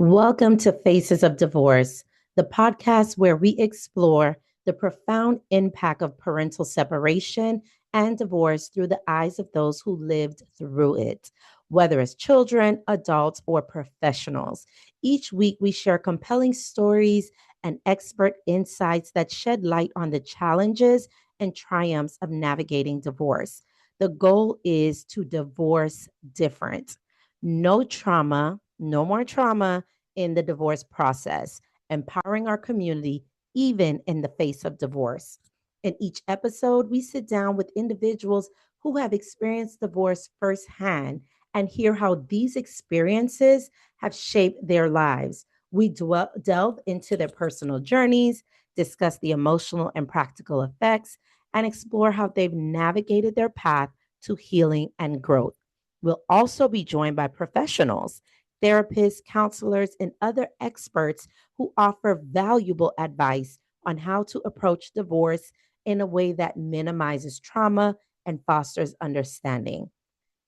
Welcome to Faces of Divorce, the podcast where we explore the profound impact of parental separation and divorce through the eyes of those who lived through it, whether as children, adults, or professionals. Each week, we share compelling stories and expert insights that shed light on the challenges and triumphs of navigating divorce. The goal is to divorce different. No trauma, no more trauma in the divorce process, empowering our community even in the face of divorce. In each episode, we sit down with individuals who have experienced divorce firsthand and hear how these experiences have shaped their lives. We delve into their personal journeys, discuss the emotional and practical effects, and explore how they've navigated their path to healing and growth. We'll also be joined by professionals, therapists, counselors, and other experts who offer valuable advice on how to approach divorce in a way that minimizes trauma and fosters understanding.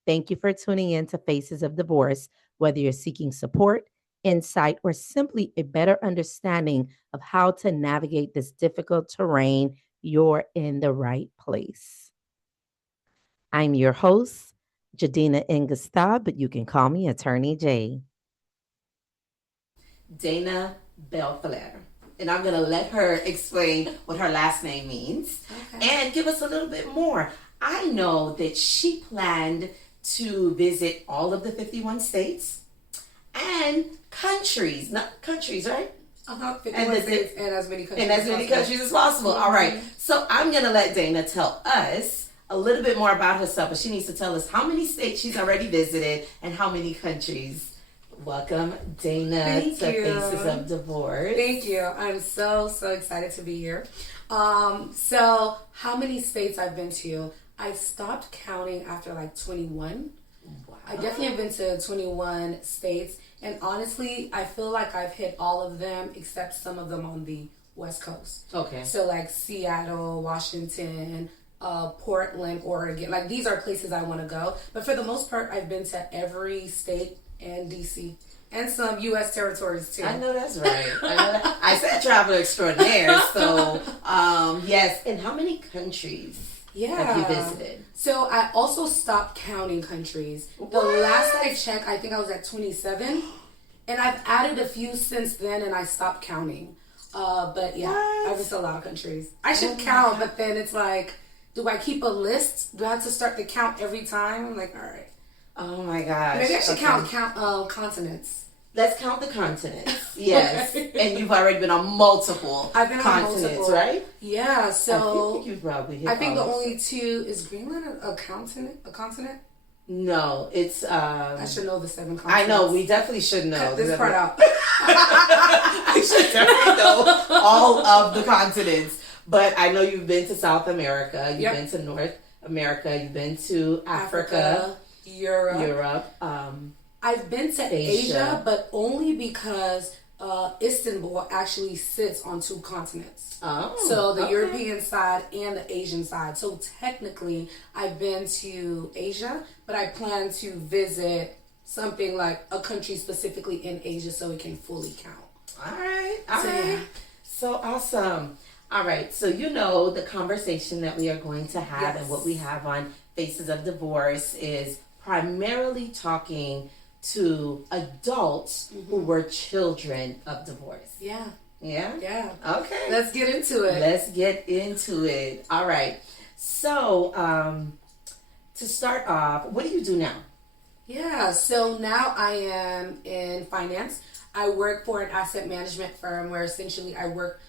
Thank you for tuning in to Faces of Divorce. Whether you're seeking support, insight, or simply a better understanding of how to navigate this difficult terrain, you're in the right place. I'm your host, Jadina Ingustad, but you can call me Attorney J. Dana Belfleur. And I'm going to let her explain what her last name means and give us a little bit more. I know that she planned to visit all of the 51 states and countries, not countries, right? 51 states and as many countries as possible. All right. So I'm going to let Dana tell us a little bit more about herself, but she needs to tell us how many states she's already visited and how many countries. Welcome, Dana, to Faces of Divorce. Thank you. I'm so excited to be here. So how many states I've been to? I stopped counting after like 21. Wow. I definitely have been to 21 states. And honestly, I feel like I've hit all of them except some of them on the West Coast. Okay. So like Seattle, Washington, Portland, Oregon. Like these are places I want to go. But for the most part, I've been to every state and DC and some U.S. territories too. I know that's right. I said travel extraordinaire. So yes. And how many countries have you visited? So I also stopped counting countries. What? The last I checked, I think I was at 27, and I've added a few since then, and I stopped counting. But yeah, I've been to a lot of countries. I should count, but then it's like, do I keep a list? Do I have to start the count every time? I'm like, all right. Oh my gosh. Maybe I should count continents. Let's count the continents. Yes. And you've already been on multiple continents, right? Yeah, so I think you probably hit the only two is Greenland a continent? No, it's I should know the 7 continents. I know, we definitely should know. Cut this part out. I should definitely know all of the continents. But I know you've been to South America, you've been to North America, you've been to Africa. Europe. I've been to Asia, but only because Istanbul actually sits on 2 continents. Oh, so the European side and the Asian side. So technically, I've been to Asia, but I plan to visit something like a country specifically in Asia so it can fully count. All right. Yeah. So awesome. All right. So you know the conversation that we are going to have and what we have on Faces of Divorce is primarily talking to adults who were children of divorce. Yeah. Yeah? Yeah. Okay. Let's get into it. All right. So, to start off, what do you do now? Yeah. So now I am in finance. I work for an asset management firm where essentially I work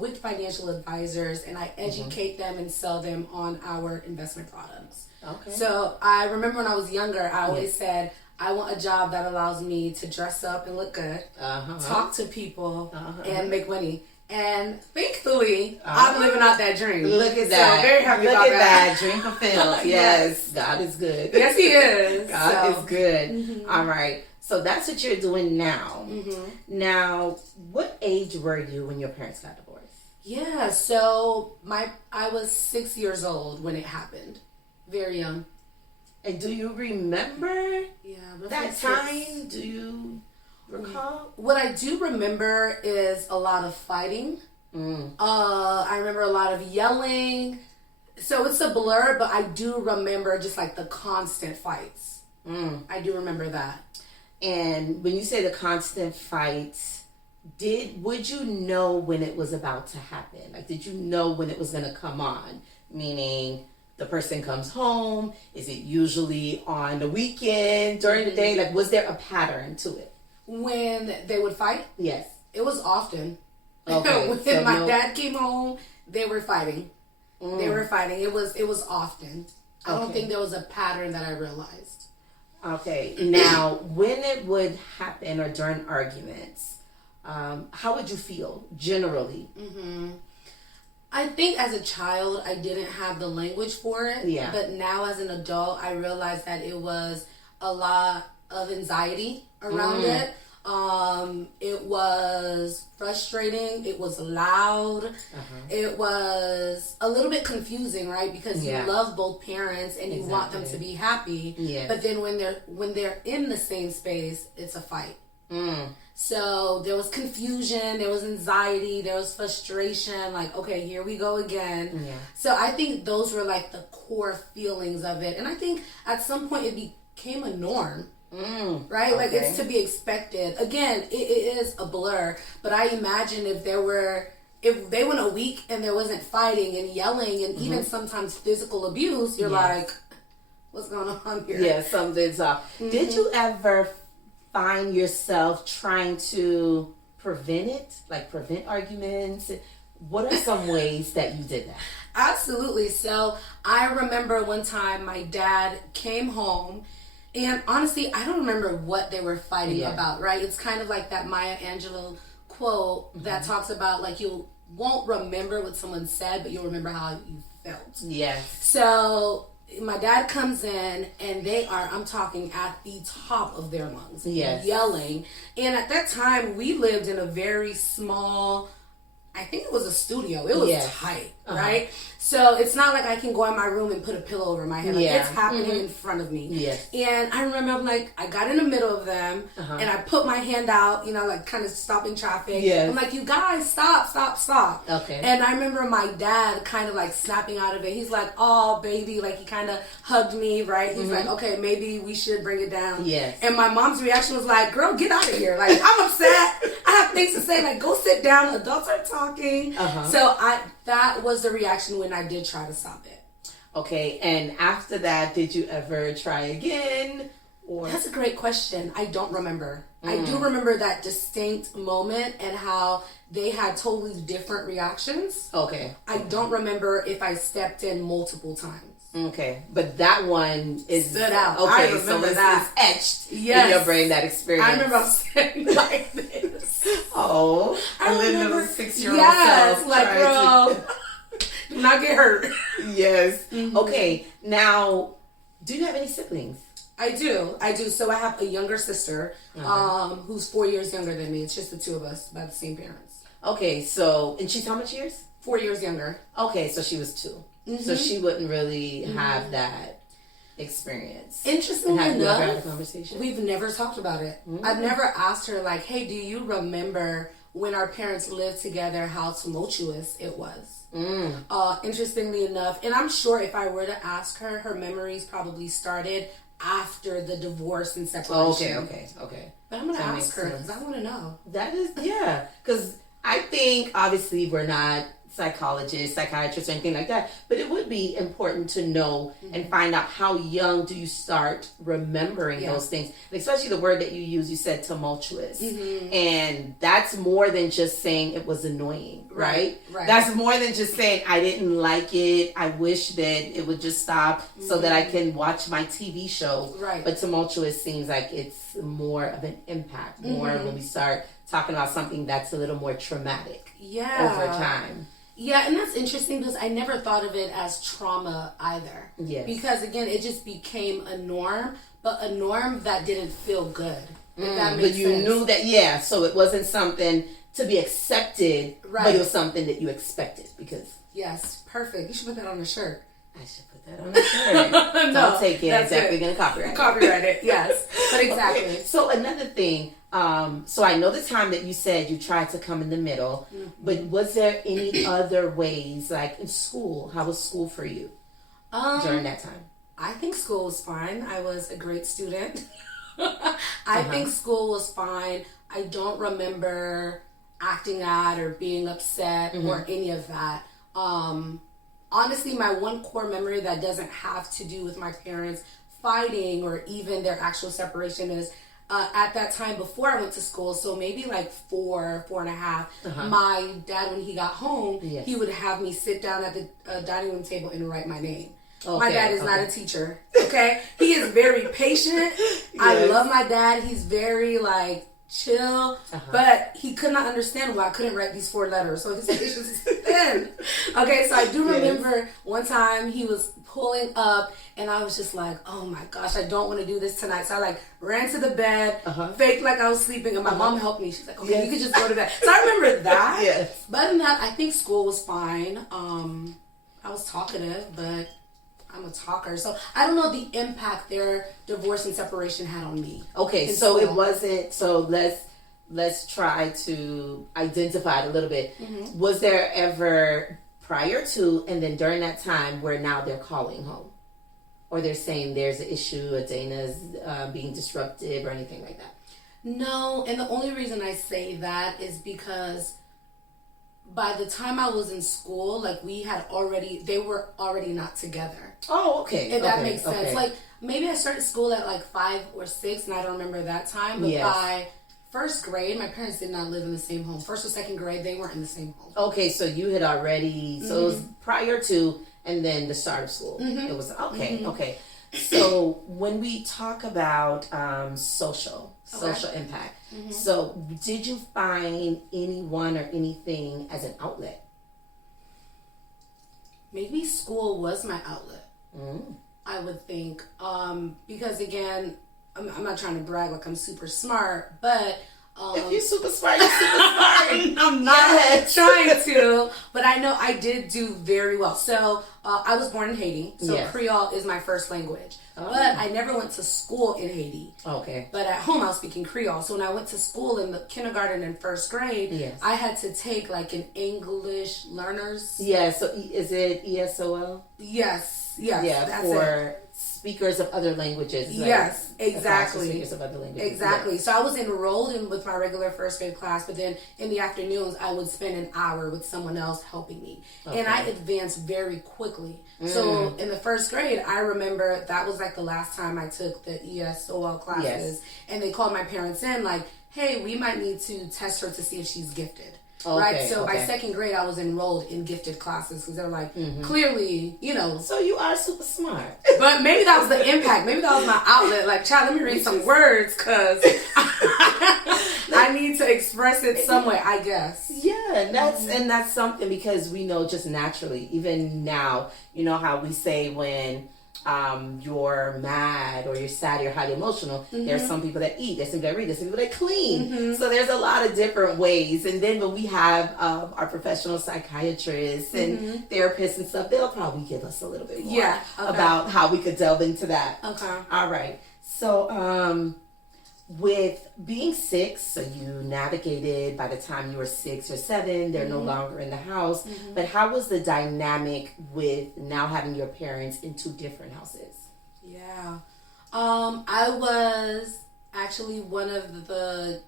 with financial advisors and I educate them and sell them on our investment products. Okay. So I remember when I was younger, I always said, I want a job that allows me to dress up and look good, talk to people, and make money. And thankfully, I'm living out that dream. Look at that. So very happy about that. Dream fulfilled. Yes. God is good. Yes, He is. God is good. All right. So that's what you're doing now. Now, what age were you when your parents got divorced? Yeah. So I was 6 years old when it happened. Very young. And do you remember that time? Do you recall? What I do remember is a lot of fighting. I remember a lot of yelling. So it's a blur, but I do remember just like the constant fights. I do remember that. And when you say the constant fights, would you know when it was about to happen? Like, did you know when it was going to come on? Meaning, the person comes home. Is it usually on the weekend, during the day? Like, was there a pattern to it? When they would fight? Yes. It was often. Okay. When my dad came home, they were fighting. They were fighting. It was often. I don't think there was a pattern that I realized. Okay. Now, when it would happen or during arguments, how would you feel generally? I think as a child, I didn't have the language for it. Yeah. But now as an adult, I realized that it was a lot of anxiety around it. It was frustrating. It was loud. It was a little bit confusing, right? Because you love both parents and you want them to be happy. Yes. But then when they're in the same space, it's a fight. So there was confusion, there was anxiety, there was frustration, like, okay, here we go again. So I think those were like the core feelings of it. And I think at some point it became a norm. Right? Like, it's to be expected. Again, it is a blur, but I imagine if they went a week and there wasn't fighting and yelling and even sometimes physical abuse, you're like, what's going on here? Yeah, something's off. Did you ever find yourself trying to prevent it? Like, prevent arguments? What are some ways that you did that? Absolutely. So I remember one time my dad came home. And honestly, I don't remember what they were fighting about, right? It's kind of like that Maya Angelou quote that talks about, like, you won't remember what someone said, but you'll remember how you felt. Yes. So my dad comes in, and they are, I'm talking, at the top of their lungs, yelling. And at that time, we lived in a very small, I think it was a studio. It was tight, right? So it's not like I can go in my room and put a pillow over my head. Like, it's happening in front of me. Yes. And I remember, I'm like, I got in the middle of them, and I put my hand out, like kind of stopping traffic. Yes. I'm like, you guys, stop. Okay. And I remember my dad kind of like snapping out of it. He's like, oh, baby. Like, he kind of hugged me, right? He's like, okay, maybe we should bring it down. Yes. And my mom's reaction was like, girl, get out of here. Like, I'm upset. I have things to say. Like, go sit down. Adults are talking. So that was the reaction when I did try to stop it. Okay, and after that, did you ever try again? Or That's a great question. I don't remember. I do remember that distinct moment and how they had totally different reactions. Okay. I don't remember if I stepped in multiple times. Okay, but that one is stood out. Okay, I remember so that. it's etched in your brain, that experience. I remember I was sitting like this. Oh, I remember little 6-year-old yes, self. Like, girl, do not get hurt. Yes. Okay, now, do you have any siblings? I do. So I have a younger sister who's 4 years younger than me. It's just the two of us by the same parents. Okay, so, and she's how much years? 4 years younger. Okay, so she was 2. So she wouldn't really have that experience. Interestingly enough, had a conversation? We've never talked about it. I've never asked her, like, hey, do you remember when our parents lived together, how tumultuous it was? Interestingly enough, and I'm sure if I were to ask her, her memories probably started after the divorce and separation. Okay. But I'm going to ask her because I want to know. That is, because I think, obviously, we're not psychologists, psychiatrists, or anything like that, but it would be important to know and find out how young do you start remembering those things. And especially the word that you use, you said tumultuous. And that's more than just saying it was annoying, right? That's more than just saying I didn't like it, I wish that it would just stop so that I can watch my TV show. But tumultuous seems like it's more of an impact, more when we start talking about something that's a little more traumatic over time. Yeah, and that's interesting because I never thought of it as trauma either. Yes. Because, again, it just became a norm, but a norm that didn't feel good. If that makes sense. But you knew that, so it wasn't something to be accepted, but it was something that you expected because... Yes, perfect. You should put that on a shirt. I should put that on a shirt. Don't take it. Exactly. Going to copyright it. Copyright it, yes. But exactly. Okay. So another thing, So I know the time that you said you tried to come in the middle, but was there any other ways, like in school? How was school for you during that time? I think school was fine. I was a great student. I think school was fine. I don't remember acting out or being upset or any of that. Honestly, my one core memory that doesn't have to do with my parents fighting or even their actual separation is at that time before I went to school, so maybe like 4.5, my dad, when he got home, he would have me sit down at the dining room table and write my name. Okay, my dad is not a teacher, okay? He is very patient. I love my dad. He's very, like, chill, but he could not understand why I couldn't write these 4 letters, so his patience is thin. Okay, so I do remember one time he was pulling up, and I was just like, oh my gosh, I don't want to do this tonight. So I, like, ran to the bed, faked like I was sleeping, and my mom helped me. She's like, okay, you can just go to bed. So I remember that. But other than that, I think school was fine. I was talkative, but I'm a talker, so I don't know the impact their divorce and separation had on me. Okay, so it wasn't. So let's try to identify it a little bit. Was there ever prior to and then during that time where now they're calling home, or they're saying there's an issue, or Dana's being disruptive, or anything like that? No, and the only reason I say that is because by the time I was in school, like they were already not together. Oh, okay. If that makes sense. Okay. Like maybe I started school at like 5 or 6, and I don't remember that time. But by first grade, my parents did not live in the same home. First or second grade, they weren't in the same home. Okay, so you had already. So it was prior to, and then the start of school. It was okay. So when we talk about social impact, so did you find anyone or anything as an outlet? Maybe school was my outlet. I would think, because again, I'm not trying to brag like I'm super smart, but if you're super smart, you're super smart. I'm not trying to, but I know I did do very well. So I was born in Haiti, so Creole is my first language. But I never went to school in Haiti. Okay. But at home I was speaking Creole. So when I went to school in the kindergarten and first grade, I had to take like an English learners. Yeah, so is it ESOL? Yes. Yeah, that's for speakers of other languages. Yes, exactly. Speakers of other languages. Exactly. Yes. So I was enrolled with my regular first grade class, but then in the afternoons I would spend an hour with someone else helping me. Okay. And I advanced very quickly. So in the first grade, I remember that was like the last time I took the ESOL classes. And they called my parents in like, hey, we might need to test her to see if she's gifted. Okay, right, so by second grade, I was enrolled in gifted classes because they're like, clearly, So you are super smart. But maybe that was the impact. Maybe that was my outlet. Like, child, let me read some words because I need to express it some way, I guess. Yeah, and that's something because we know just naturally, even now, you know how we say when you're mad or you're sad, you're highly emotional. There's some people that eat, there's some people that read, there's some people that clean. So there's a lot of different ways. And then when we have our professional psychiatrists and therapists and stuff, they'll probably give us a little bit more about how we could delve into that. Okay. All right. So with being 6, so you navigated by the time you were 6 or 7, they're no longer in the house. But how was the dynamic with now having your parents in 2 different houses? Yeah. I was actually one of the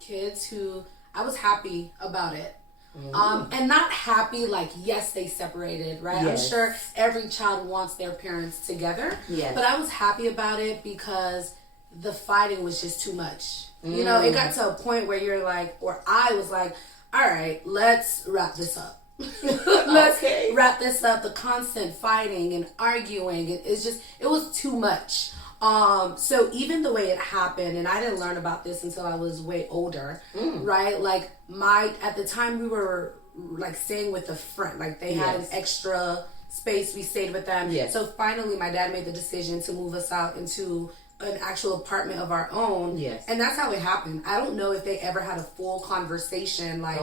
kids who I was happy about it. And not happy like, yes, they separated, right? I'm sure every child wants their parents together. But I was happy about it because the fighting was just too much. You know, it got to a point where you're like, or I was like, all right, let's wrap this up. Let's wrap this up. The constant fighting and arguing, it was too much. So even the way it happened, and I didn't learn about this until I was way older, right? Like at the time we were like staying with a friend, like they had an extra space, we stayed with them. So finally my dad made the decision to move us out into an actual apartment of our own. And that's how it happened. I don't know if they ever had a full conversation like,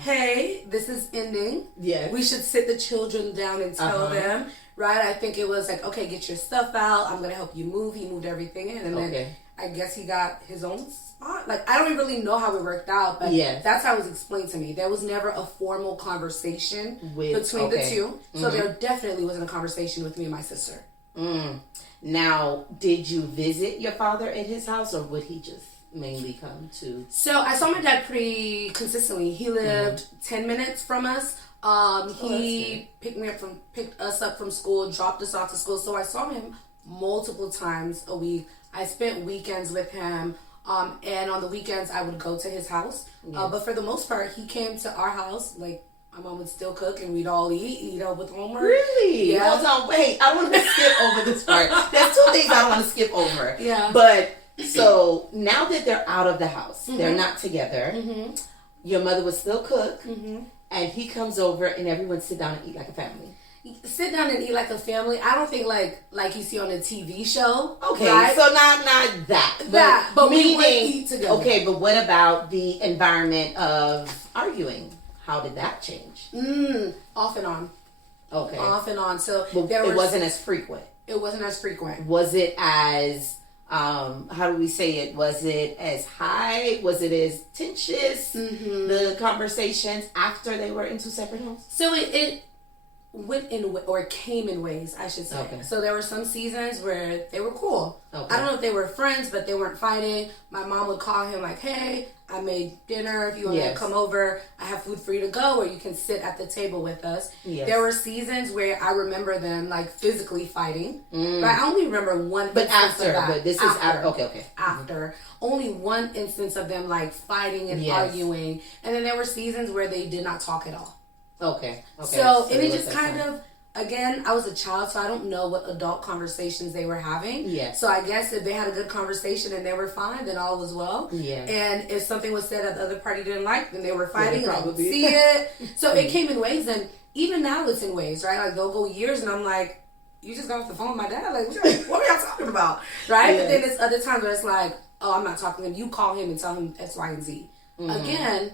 hey, this is ending. We should sit the children down and tell them. Right? I think it was like, okay, get your stuff out. I'm going to help you move. He moved everything in. And then I guess he got his own spot. like, I don't really know how it worked out, but Yes. that's how it was explained to me. There was never a formal conversation between the two. So there definitely wasn't a conversation with me and my sister. Now, did you visit your father at his house, or would he just mainly come to? So I saw my dad pretty consistently. He lived 10 minutes from us. He picked us up from school, dropped us off to school. So I saw him multiple times a week. I spent weekends with him. And on the weekends I would go to his house. But for the most part, he came to our house. Like, my mom would still cook and we'd all eat up with homework. Really? Yeah. Hold on, wait. I want to skip over this part. There's two things I want to skip over. Yeah. But, so, now that they're out of the house, they're not together, your mother would still cook, and he comes over and everyone sit down and eat like a family. Sit down and eat like a family. I don't think like you see on a TV show. Okay, right? so not that. But meaning, we would eat together. Okay, but what about the environment of arguing? How did that change? Off and on. Okay. Off and on. So But it wasn't as frequent. It wasn't as frequent. Was it as how do we say it? Was it as high? Was it as tensious? The conversations after they were in two separate homes? So it went in, or came in waves, I should say. Okay. So there were some seasons where they were cool. Okay. I don't know if they were friends, but they weren't fighting. My mom would call him like, hey, I made dinner. If you want to come over, I have food for you to go, or you can sit at the table with us. Yes. There were seasons where I remember them like physically fighting. But I only remember one But instance after, of that. but this is after. Okay. After. Only one instance of them like fighting and arguing. And then there were seasons where they did not talk at all. Okay. So and it just kind of, again, I was a child, so I don't know what adult conversations they were having. Yeah. So I guess if they had a good conversation and they were fine, then all was well. Yeah. And if something was said that the other party didn't like, then they were fighting and I would probably. see it. So it came in waves, and even now it's in waves, right? Like, they'll go years and I'm like, you just got off the phone with my dad? Like, what are y'all talking about? Right? But then there's other times where it's like, oh, I'm not talking to him. You call him and tell him X, Y, and Z. Again,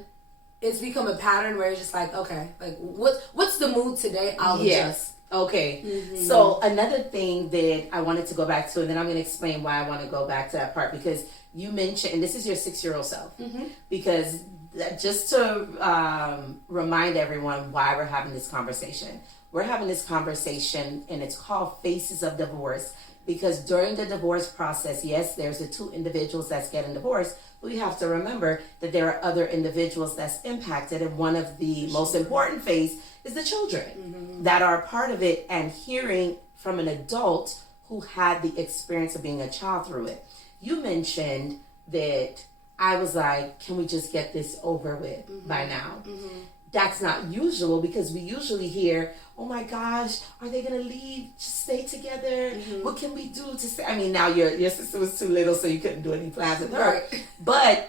it's become a pattern where it's just like, okay, like what's the mood today? I'll adjust. Okay. So another thing that I wanted to go back to, and then I'm going to explain why I want to go back to that part, because you mentioned, and this is your 6-year-old self, because just to remind everyone why we're having this conversation. We're having this conversation, and it's called Faces of Divorce, because during the divorce process, yes, there's the two individuals that's getting divorced, but we have to remember that there are other individuals that's impacted, and one of the most important phase is the children that are a part of it, and hearing from an adult who had the experience of being a child through it. You mentioned that I was like, can we just get this over with by now? That's not usual, because we usually hear, oh my gosh, are they going to leave? Just stay together. What can we do to stay? I mean, now your sister was too little, so you couldn't do any plans with her. Right. But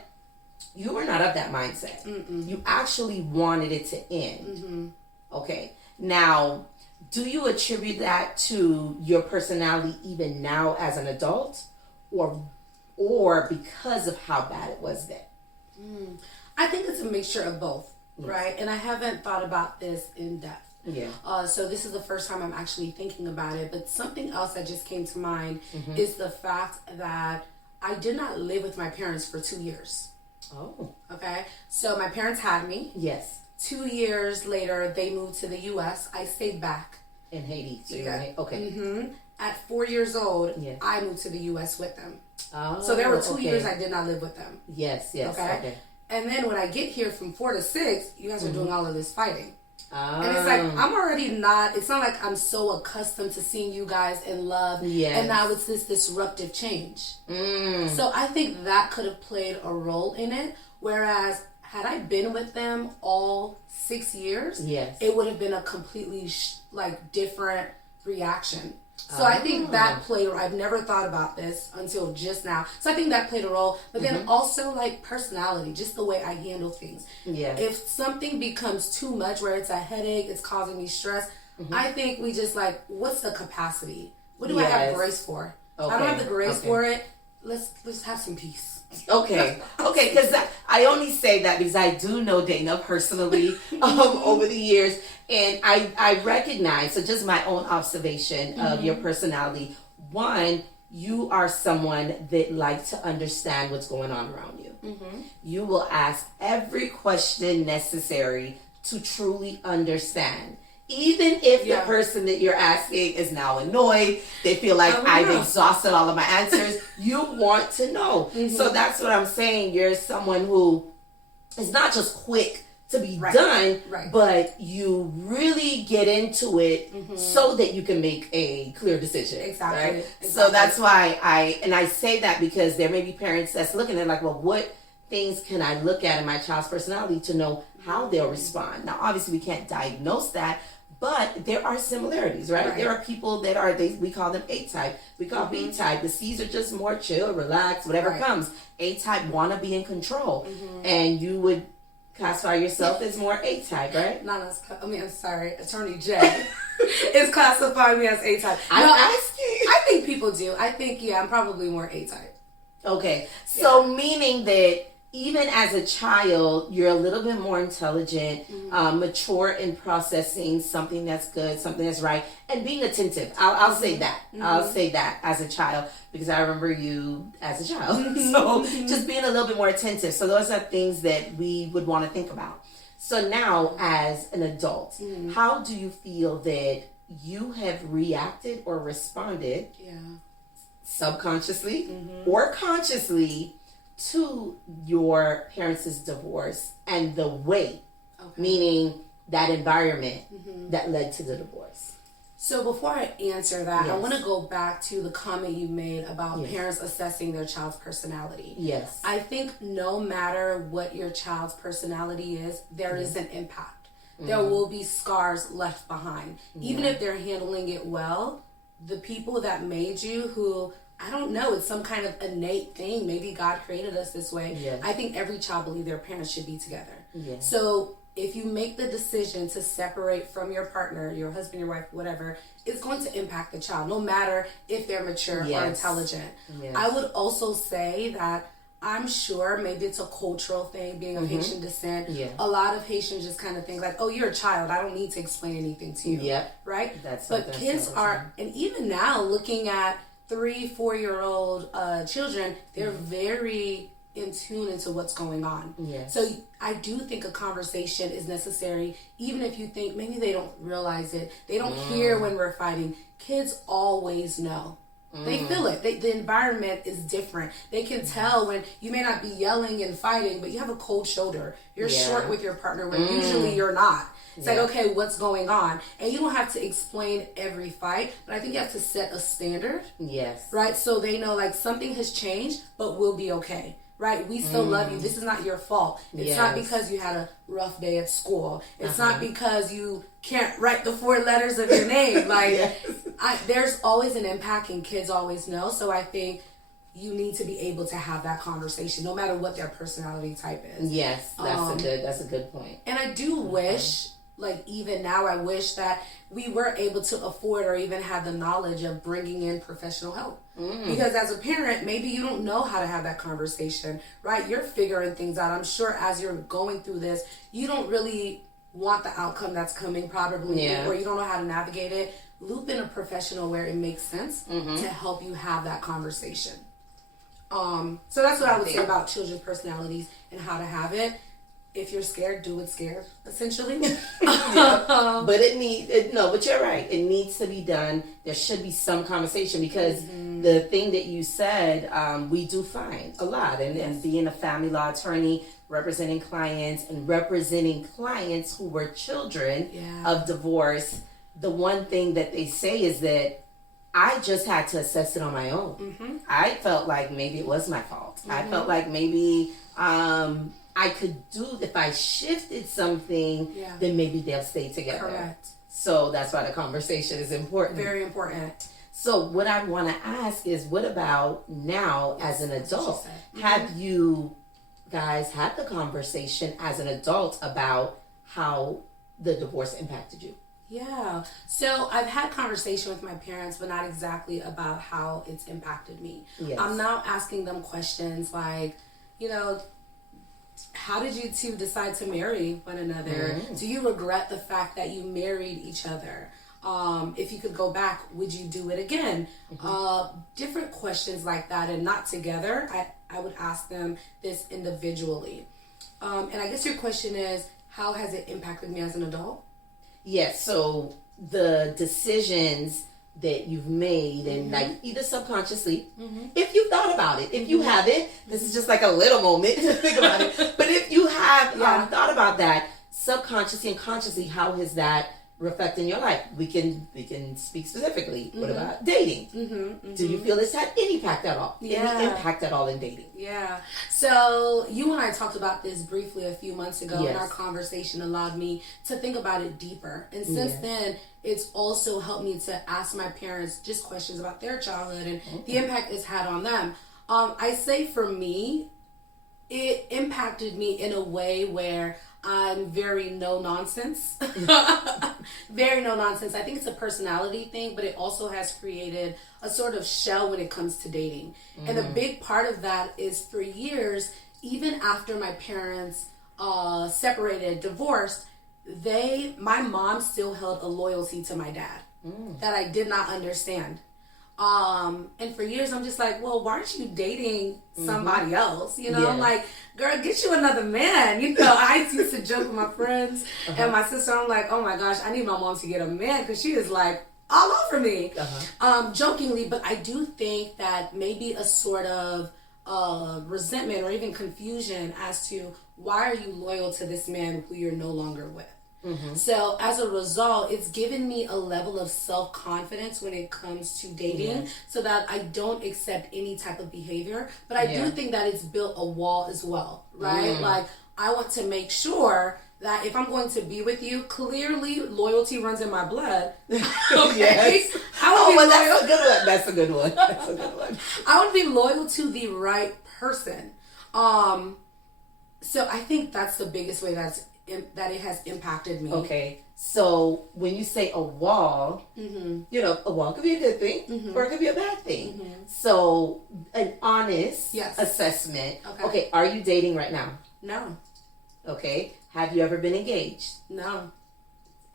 you were not of that mindset. You actually wanted it to end. Okay. Now, do you attribute that to your personality even now as an adult, or because of how bad it was then? I think it's a mixture of both, right? And I haven't thought about this in depth. Yeah. So this is the first time I'm actually thinking about it. But something else that just came to mind is the fact that I did not live with my parents for 2 years. Oh. Okay. So my parents had me. Yes. 2 years later, they moved to the U.S. I stayed back. In Haiti. So you're in Haiti. Okay. At 4 years old, Yes. I moved to the U.S. with them. Oh, So there were 2 years I did not live with them. Yes. Okay. And then when I get here from 4 to 6, you guys are doing all of this fighting. Ah. And it's like, I'm already not, it's not like I'm so accustomed to seeing you guys in love. Yes. And now it's this disruptive change. So I think that could have played a role in it. Whereas, had I been with them all 6 years, Yes. it would have been a completely different reaction. So I think that played a role. I've never thought about this until just now. So I think that played a role. But then also like personality, just the way I handle things. Yeah. If something becomes too much, where it's a headache, it's causing me stress, I think we just like, what's the capacity? What do I have grace for? If I don't have the grace for it, let's have some peace. Okay, because I only say that because I do know Dana personally over the years, and I recognize, so just my own observation of your personality. One, you are someone that likes to understand what's going on around you. You will ask every question necessary to truly understand. Even if the person that you're asking is now annoyed, they feel like I've exhausted all of my answers, you want to know. So that's what I'm saying. You're someone who is not just quick to be done, but you really get into it so that you can make a clear decision. Exactly. So that's why I say that, because there may be parents that's looking at like, well, what things can I look at in my child's personality to know how they'll respond? Now, obviously, we can't diagnose that, but there are similarities, right? There are people that are, we call them A-type. We call B-type. The C's are just more chill, relaxed, whatever comes. A-type want to be in control. And you would classify yourself as more A-type, right? I'm sorry, Attorney J is classifying me as A-type. I'm asking. I think people do. I think, I'm probably more A-type. Okay. So meaning that even as a child, you're a little bit more intelligent, mature in processing something that's good, something that's right, and being attentive. I'll say that. I'll say that as a child, because I remember you as a child. So just being a little bit more attentive. So those are things that we would want to think about. So now, as an adult, how do you feel that you have reacted or responded subconsciously or consciously to your parents' divorce and the way, meaning that environment that led to the divorce? So before I answer that, I want to go back to the comment you made about parents assessing their child's personality. Yes. I think no matter what your child's personality is, there is an impact. There will be scars left behind. Even if they're handling it well, the people that made you, who, I don't know, it's some kind of innate thing. Maybe God created us this way. Yes. I think every child believes their parents should be together. Yes. So if you make the decision to separate from your partner, your husband, your wife, whatever, it's going to impact the child, no matter if they're mature or intelligent. Yes. I would also say that I'm sure maybe it's a cultural thing, being of Haitian descent. Yeah. A lot of Haitians just kind of think like, oh, you're a child, I don't need to explain anything to you. Yep. Right? But kids are, and even now, looking at 3-4-year-old children, they're very in tune into what's going on. Yes. So I do think a conversation is necessary, even if you think maybe they don't realize it, they don't hear when we're fighting. Kids always know. They feel it. The environment is different. They can tell when you may not be yelling and fighting, but you have a cold shoulder. You're short with your partner when usually you're not. It's like, okay, what's going on? And you don't have to explain every fight, but I think you have to set a standard. Yes. Right? So they know like something has changed, but we'll be okay. Right? We still love you. This is not your fault. It's not because you had a rough day at school. It's not because you can't write the 4 letters of your name. Like, there's always an impact, and kids always know. So I think you need to be able to have that conversation, no matter what their personality type is. Yes, that's a good point. And I do wish, like even now, I wish that we were able to afford or even have the knowledge of bringing in professional help. Because as a parent, maybe you don't know how to have that conversation, right? You're figuring things out. I'm sure as you're going through this, you don't really want the outcome that's coming probably, or you don't know how to navigate it. Loop in a professional where it makes sense to help you have that conversation. So that's what I would say about children's personalities and how to have it. If you're scared, do it scared, essentially. But but you're right. It needs to be done. There should be some conversation, because the thing that you said, we do find a lot. And being a family law attorney, representing clients who were children of divorce, the one thing that they say is that I just had to assess it on my own. I felt like maybe it was my fault. I felt like maybe I could do, if I shifted something, then maybe they'll stay together. Correct. So that's why the conversation is important. Very important. So what I want to ask is, what about now as an adult? Have you guys had the conversation as an adult about how the divorce impacted you? Yeah. So I've had conversation with my parents, but not exactly about how it's impacted me. Yes. I'm now asking them questions like, how did you two decide to marry one another? Do you regret the fact that you married each other? If you could go back, would you do it again? Different questions like that, and not together. I would ask them this individually. And I guess your question is, how has it impacted me as an adult? Yes, so the decisions that you've made and like either subconsciously, if you've thought about it, if you haven't, this is just like a little moment to think about it. But if you have thought about that subconsciously and consciously, how has that reflected your life? We can speak specifically. What about dating? Do you feel it's had any impact at all? Any impact at all in dating? Yeah. So you and I talked about this briefly a few months ago, and our conversation allowed me to think about it deeper. And since then, it's also helped me to ask my parents just questions about their childhood and the impact it's had on them. I say for me, it impacted me in a way where I'm very no nonsense. Very no nonsense. I think it's a personality thing, but it also has created a sort of shell when it comes to dating. And a big part of that is for years, even after my parents separated, divorced, my mom still held a loyalty to my dad that I did not understand. And for years I'm just like, well, why aren't you dating somebody else? You know, like, girl, get you another man. You know, I used to joke with my friends and my sister. I'm like, oh my gosh, I need my mom to get a man because she is like all over me, jokingly. But I do think that maybe a sort of resentment or even confusion as to why are you loyal to this man who you're no longer with. So as a result, it's given me a level of self-confidence when it comes to dating so that I don't accept any type of behavior. But I do think that it's built a wall as well, right? Like, I want to make sure that if I'm going to be with you, clearly loyalty runs in my blood. Okay? I would be loyal. That's a good one. That's a good one. I would be loyal to the right person. So I think that's the biggest way that it has impacted me. Okay, so when you say a wall, you know, a wall could be a good thing or it could be a bad thing. So an honest assessment. Okay, are you dating right now? No. Okay, have you ever been engaged? No.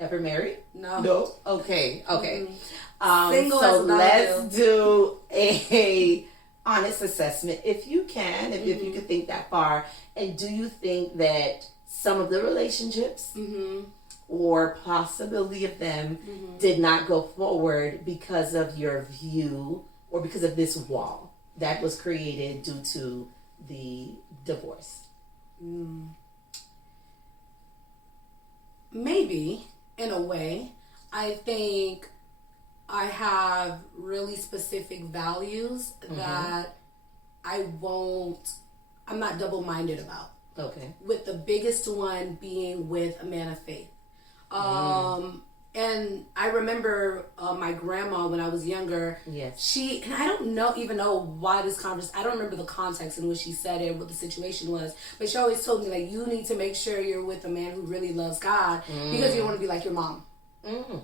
Ever married? No. No. Okay. Single so as let's do a honest assessment if you can, if you can think that far. And do you think that some of the relationships or possibility of them did not go forward because of your view or because of this wall that was created due to the divorce? Maybe, in a way. I think I have really specific values that I'm not double-minded about. Okay. With the biggest one being with a man of faith. And I remember my grandma when I was younger. Yes. And I don't even know why this conversation, I don't remember the context in which she said it, what the situation was. But she always told me, like, you need to make sure you're with a man who really loves God because you don't want to be like your mom.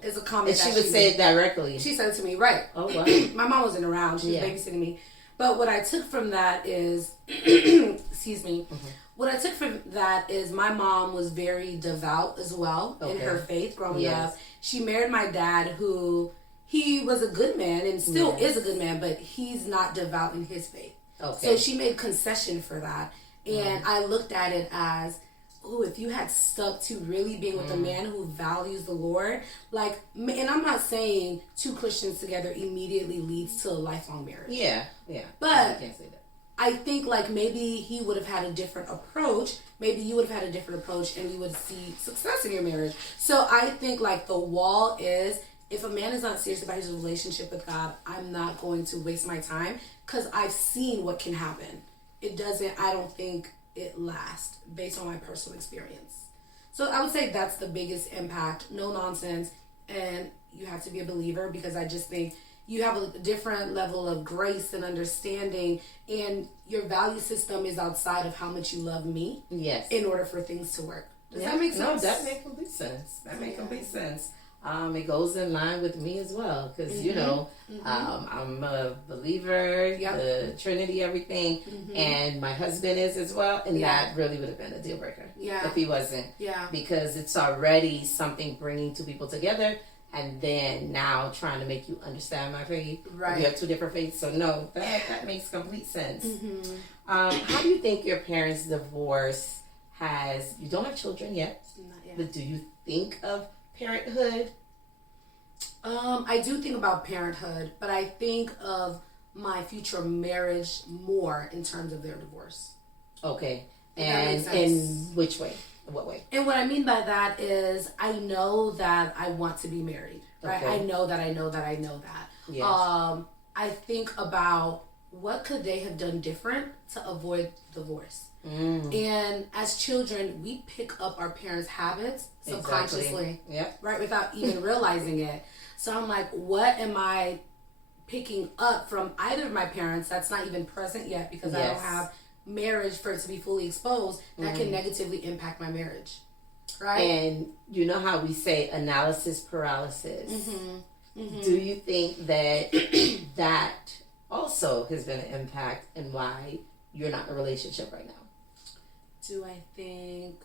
It's a comment. And she would say it directly. She said it to me, right. Oh, wow. My mom wasn't around. She was babysitting me. But what I took from that is, excuse me, what I took from that is my mom was very devout as well in her faith growing up. She married my dad, who he was a good man and still is a good man, but he's not devout in his faith. So she made concession for that. And I looked at it as, if you had stuck to really being with a man who values the Lord, like, and I'm not saying two Christians together immediately leads to a lifelong marriage. Yeah. But I can't say that. I think, like, maybe he would have had a different approach. Maybe you would have had a different approach and you would see success in your marriage. So I think, like, the wall is, if a man is not serious about his relationship with God, I'm not going to waste my time because I've seen what can happen. I don't think it lasts based on my personal experience. So I would say that's the biggest impact. No nonsense. And you have to be a believer because I just think you have a different level of grace and understanding, and your value system is outside of how much you love me. Yes. In order for things to work. Does that make sense? No, that makes complete sense. That makes complete sense. It goes in line with me as well because you know I'm a believer, the Trinity, everything, and my husband is as well, and that really would have been a deal breaker if he wasn't. Because it's already something bringing two people together and then now trying to make you understand my faith. Right. We have two different faiths, so no, that makes complete sense. Mm-hmm. How do you think your parents' divorce has? You don't have children yet, Not yet. but do you think of parenthood? I do think about parenthood, but I think of my future marriage more in terms of their divorce. Okay, If that and makes sense. in which way? What way? And what I mean by that is I know that I want to be married, right? Okay. I know that I know that I know that. Yes. I think about what could they have done different to avoid divorce. And as children, we pick up our parents' habits subconsciously, Exactly. Yep. right, without even realizing it. So I'm like, what am I picking up from either of my parents that's not even present yet because I Yes. don't have marriage for it to be fully exposed that can negatively impact my marriage, right? And you know how we say analysis paralysis. Do you think that that also has been an impact in why you're not in a relationship right now? Do I think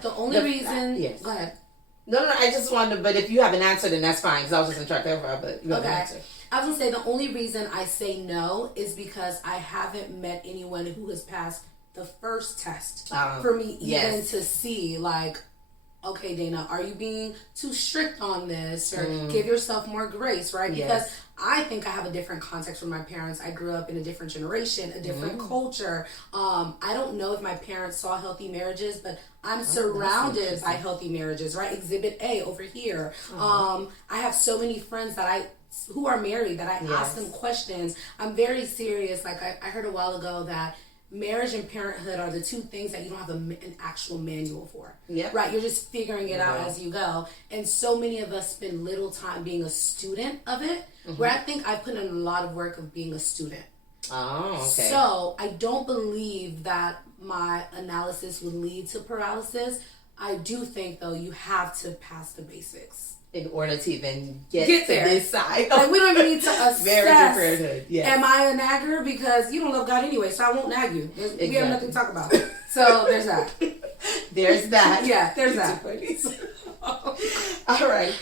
the only The reason? fact- yes. Go ahead. No, I just wanted, but if you have an answer, then that's fine, because I was just going to try to clarify, but you have an Okay. answer. I was gonna say the only reason I say no is because I haven't met anyone who has passed the first test for me even yes. to see like, okay, Dana, are you being too strict on this, or give yourself more grace, right? Yes. Because I think I have a different context from my parents. I grew up in a different generation, a different culture. I don't know if my parents saw healthy marriages, but I'm surrounded by healthy marriages, right? Exhibit A over here. I have so many friends who are married that I ask them questions. I'm very serious. Like I heard a while ago that marriage and parenthood are the two things that you don't have an actual manual for. Yep. Right? You're just figuring it out as you go. And so many of us spend little time being a student of it, where I think I put in a lot of work of being a student. Oh, okay. So I don't believe that my analysis would lead to paralysis. I do think, though, you have to pass the basics in order to even get to there. this side. Like, we don't even need to assess. Marriage and parenthood. Yes. Am I a nagger? Because you don't love God anyway, so I won't nag you. Exactly. We have nothing to talk about. So there's that. There's that. Yeah, there's that. All right.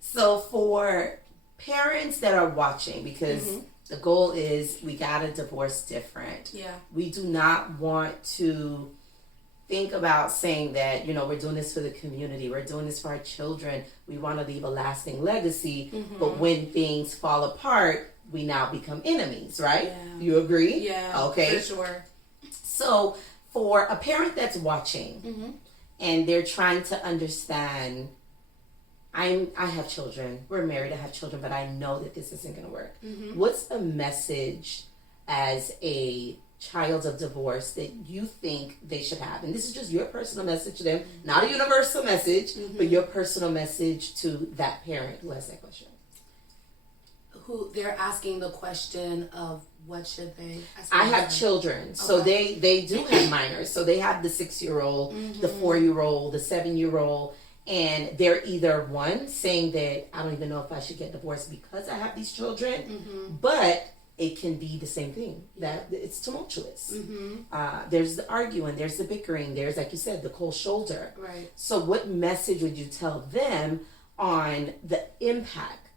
So for parents that are watching, because the goal is we gotta divorce different. Yeah. We do not want to think about saying that, we're doing this for the community, we're doing this for our children, we want to leave a lasting legacy, but when things fall apart, we now become enemies, right? Yeah. You agree? Yeah, okay, for sure. So for a parent that's watching and they're trying to understand, I have children, we're married, I have children, but I know that this isn't going to work. What's a message as a child of divorce that you think they should have? And this is just your personal message to them, not a universal message, but your personal message to that parent who has that question. Who they're asking the question of what should they? I have children, so they do have minors. So they have the 6-year-old, the 4-year-old, the 7-year-old, and they're either one saying that I don't even know if I should get divorced because I have these children, but it can be the same thing, that it's tumultuous. There's the arguing, there's the bickering, there's, like you said, the cold shoulder. Right. So what message would you tell them on the impact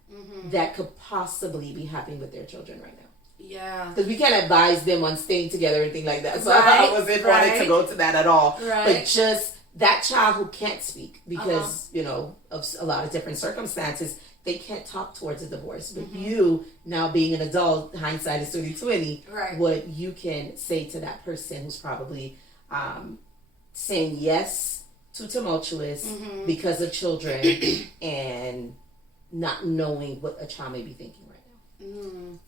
that could possibly be happening with their children right now? Yeah. Because we can't advise them on staying together or anything like that. So Right, I wasn't wanting to go to that at all. Right. But just that child who can't speak because, of a lot of different circumstances, they can't talk towards a divorce. But you, now being an adult, hindsight is 20/20, Right. what you can say to that person who's probably saying yes to tumultuous because of children and not knowing what a child may be thinking right now.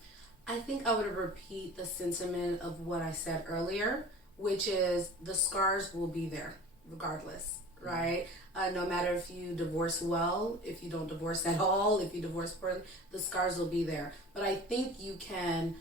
I think I would repeat the sentiment of what I said earlier, which is the scars will be there regardless, right? No matter if you divorce well, if you don't divorce at all, if you divorce poorly, the scars will be there. But I think you can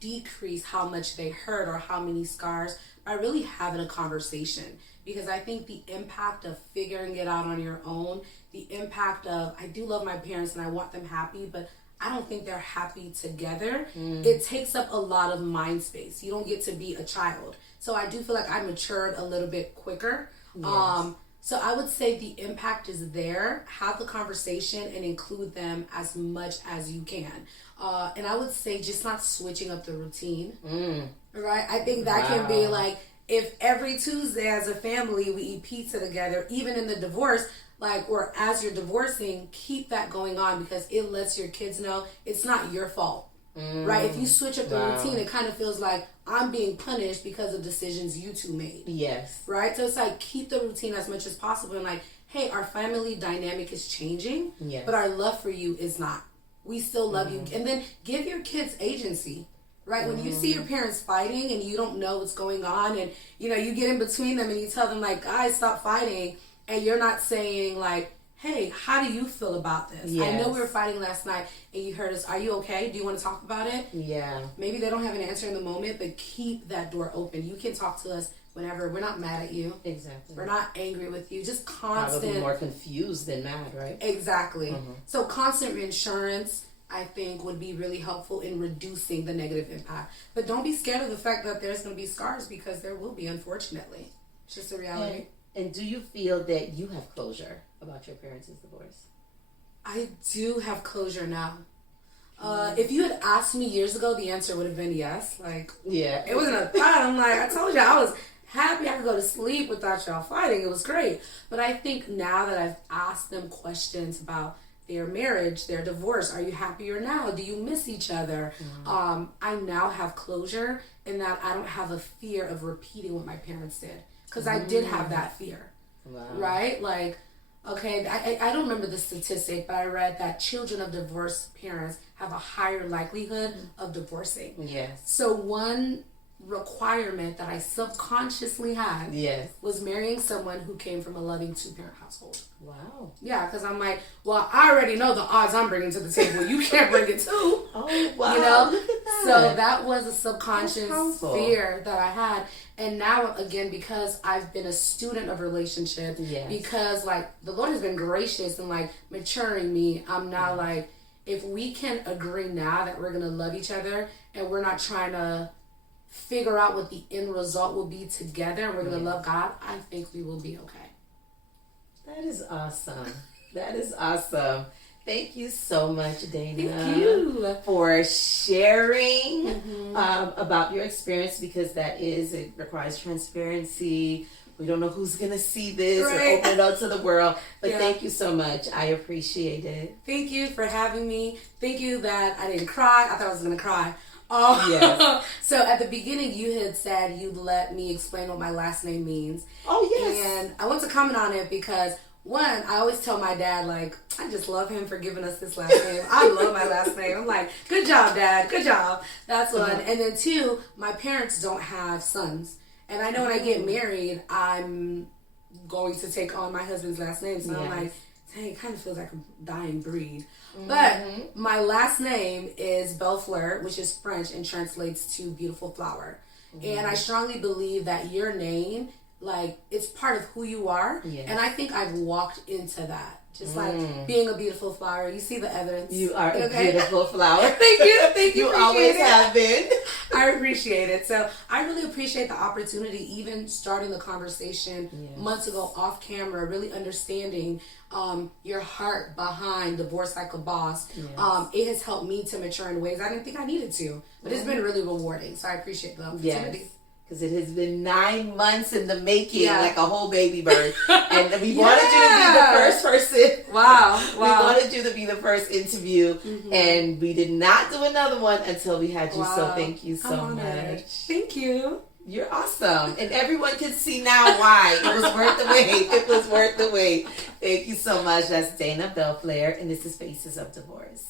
decrease how much they hurt or how many scars by really having a conversation. Because I think the impact of figuring it out on your own, the impact of, I do love my parents and I want them happy, but I don't think they're happy together. It takes up a lot of mind space. You don't get to be a child. So I do feel like I matured a little bit quicker. Yes. So I would say the impact is there. Have the conversation and include them as much as you can. And I would say just not switching up the routine. Right? I think that can be like, if every Tuesday as a family we eat pizza together, even in the divorce, like, or as you're divorcing, keep that going on, because it lets your kids know it's not your fault. Right? If you switch up the routine, it kind of feels like I'm being punished because of decisions you two made. Yes. Right? So it's like, keep the routine as much as possible, and like, hey, our family dynamic is changing, but our love for you is not. We still love you. And then give your kids agency. Right? When you see your parents fighting and you don't know what's going on, and you know, you get in between them and you tell them like, guys, stop fighting, and you're not saying like, hey, how do you feel about this? Yes. I know we were fighting last night and you heard us. Are you okay? Do you want to talk about it? Yeah. Maybe they don't have an answer in the moment, but keep that door open. You can talk to us whenever. We're not mad at you. Exactly. We're not angry with you. Just constant. Probably more confused than mad, right? Exactly. So constant reassurance, I think, would be really helpful in reducing the negative impact. But don't be scared of the fact that there's going to be scars, because there will be, unfortunately. It's just a reality. And do you feel that you have closure about your parents' divorce? I do have closure now. If you had asked me years ago, the answer would have been yes. Like, it wasn't a thought. I'm like, I told you, I was happy I could go to sleep without y'all fighting. It was great. But I think now that I've asked them questions about their marriage, their divorce, are you happier now? Do you miss each other? I now have closure in that I don't have a fear of repeating what my parents did. Because I did have that fear. Wow. Right? Like, okay, I don't remember the statistic, but I read that children of divorced parents have a higher likelihood of divorcing. Yes. So one requirement that I subconsciously had was marrying someone who came from a loving two-parent household. Wow. Yeah, because I'm like, well, I already know the odds I'm bringing to the table. You can't bring it too. Oh, wow. You know? Look at that. So that was a subconscious fear that I had. And now, again, because I've been a student of relationships, because, like, the Lord has been gracious and, like, maturing me, I'm now like, if we can agree now that we're going to love each other and we're not trying to figure out what the end result will be together, and we're going to love God, I think we will be okay. That is awesome. That is awesome. Thank you so much, Dana. Thank you for sharing about your experience, because it requires transparency. We don't know who's going to see this or open it up to the world. But thank you so much. I appreciate it. Thank you for having me. Thank you that I didn't cry. I thought I was going to cry. So at the beginning, you had said you'd let me explain what my last name means. Oh, yes. And I want to comment on it because, one, I always tell my dad, like, I just love him for giving us this last name. I love my last name. I'm like, good job, Dad. Good job. That's one. And then two, my parents don't have sons. And I know when I get married, I'm going to take on my husband's last name. So I'm like, dang, it kind of feels like a dying breed. But my last name is Belfleur, which is French and translates to beautiful flower. And I strongly believe that your name, like, it's part of who you are. And I think I've walked into that. Just like being a beautiful flower. You see the evidence. You are a beautiful flower. Thank you. Thank you. You always have been. I appreciate it. So I really appreciate the opportunity, even starting the conversation months ago off camera, really understanding your heart behind Divorce Like a Boss. It has helped me to mature in ways I didn't think I needed to. But it's been really rewarding. So I appreciate the opportunity. Because it has been 9 months in the making, like a whole baby birth. And we wanted you to be the first person. Wow. We wanted you to be the first interview. And we did not do another one until we had you. So thank you so much. Thank you. You're awesome. And everyone can see now why. It was worth the wait. It was worth the wait. Thank you so much. That's Dana Belair, and this is Faces of Divorce.